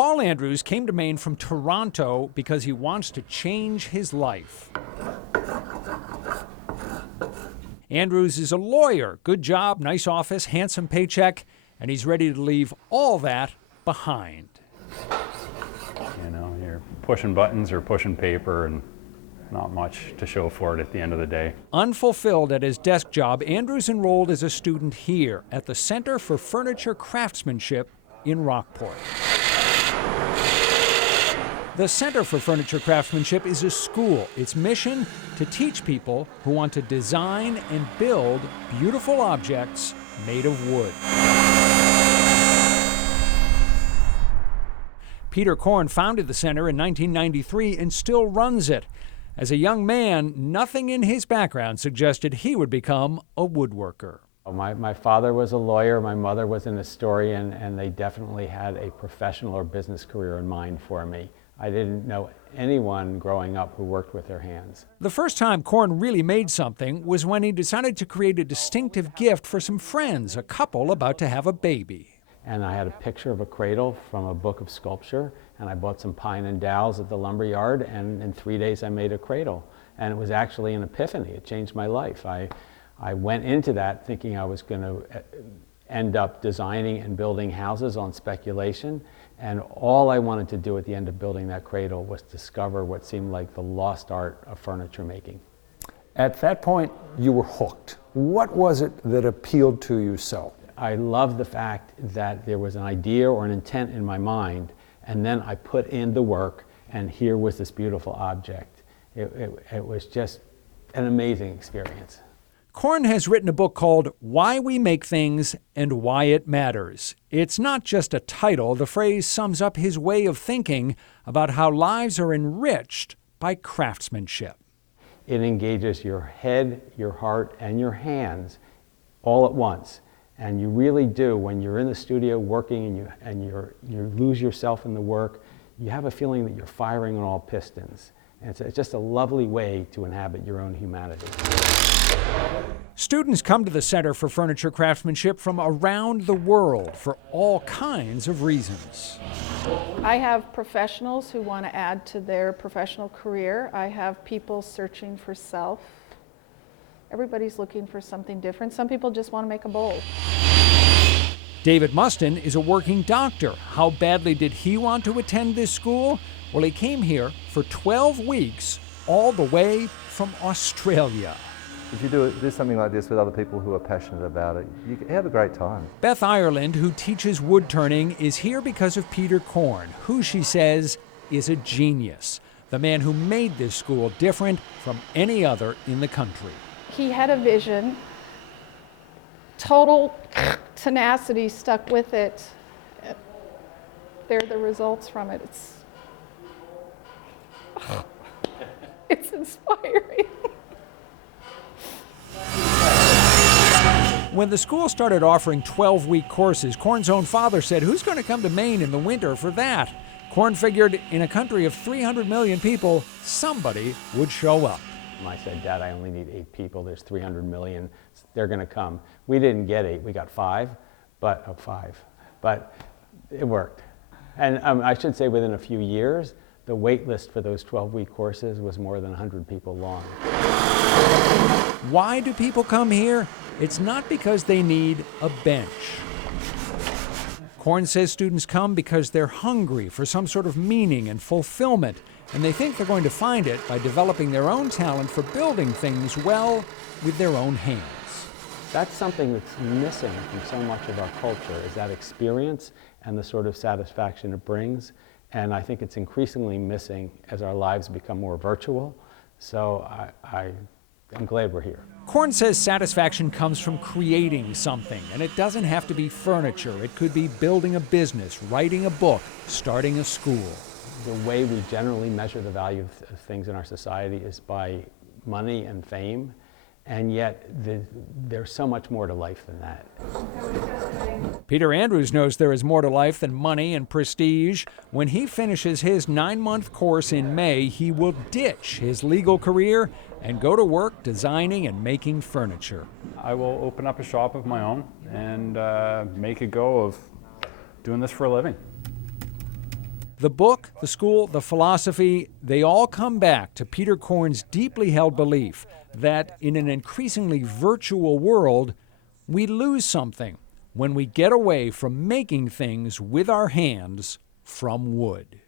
Paul Andrews came to Maine from Toronto because he wants to change his life. Andrews is a lawyer. Good job, nice office, handsome paycheck, and he's ready to leave all that behind. You know, you're pushing buttons or pushing paper and not much to show for it at the end of the day. Unfulfilled at his desk job, Andrews enrolled as a student here at the Center for Furniture Craftsmanship in Rockport. The Center for Furniture Craftsmanship is a school. Its mission, to teach people who want to design and build beautiful objects made of wood. Peter Korn founded the center in 1993 and still runs it. As a young man, nothing in his background suggested he would become a woodworker. My father was a lawyer, my mother was an historian, and they definitely had a professional or business career in mind for me. I didn't know anyone growing up who worked with their hands. The first time Korn really made something was when he decided to create a distinctive gift for some friends, a couple about to have a baby. And I had a picture of a cradle from a book of sculpture, and I bought some pine and dowels at the lumber yard, and in 3 days I made a cradle. And it was actually an epiphany. It changed my life. I went into that thinking I was going to end up designing and building houses on speculation, and all I wanted to do at the end of building that cradle was discover what seemed like the lost art of furniture making. At that point, you were hooked. What was it that appealed to you so? I loved the fact that there was an idea or an intent in my mind, and then I put in the work, and here was this beautiful object. It was just an amazing experience. Korn has written a book called Why We Make Things and Why It Matters. It's not just a title. The phrase sums up his way of thinking about how lives are enriched by craftsmanship. It engages your head, your heart, and your hands all at once. And you really do, when you're in the studio working and you lose yourself in the work, you have a feeling that you're firing on all pistons. And it's just a lovely way to inhabit your own humanity. Students come to the Center for Furniture Craftsmanship from around the world for all kinds of reasons. I have professionals who want to add to their professional career. I have people searching for self. Everybody's looking for something different. Some people just want to make a bowl. David Mustin is a working doctor. How badly did he want to attend this school? Well, he came here for 12 weeks, all the way from Australia. If you do something like this with other people who are passionate about it, you have a great time. Beth Ireland, who teaches wood turning, is here because of Peter Korn, who she says is a genius, the man who made this school different from any other in the country. He had a vision, total tenacity, stuck with it. They're the results from it. It's inspiring. When the school started offering 12-week courses, Korn's own father said, "Who's going to come to Maine in the winter for that?" Korn figured in a country of 300 million people, somebody would show up. I said, "Dad, I only need 8 people. There's 300 million. They're going to come." We didn't get 8. We got 5, but it worked. And I should say within a few years, the wait list for those 12-week courses was more than 100 people long. Why do people come here? It's not because they need a bench. Korn says students come because they're hungry for some sort of meaning and fulfillment, and they think they're going to find it by developing their own talent for building things well with their own hands. That's something that's missing from so much of our culture, is that experience and the sort of satisfaction it brings. And I think it's increasingly missing as our lives become more virtual. So I'm glad we're here. Korn says satisfaction comes from creating something, and it doesn't have to be furniture. It could be building a business, writing a book, starting a school. The way we generally measure the value of things in our society is by money and fame, and yet there's so much more to life than that. Peter Andrews knows there is more to life than money and prestige. When he finishes his 9-month course in May, he will ditch his legal career and go to work designing and making furniture. I will open up a shop of my own and make a go of doing this for a living. The book, the school, the philosophy, they all come back to Peter Korn's deeply held belief that in an increasingly virtual world, we lose something when we get away from making things with our hands from wood.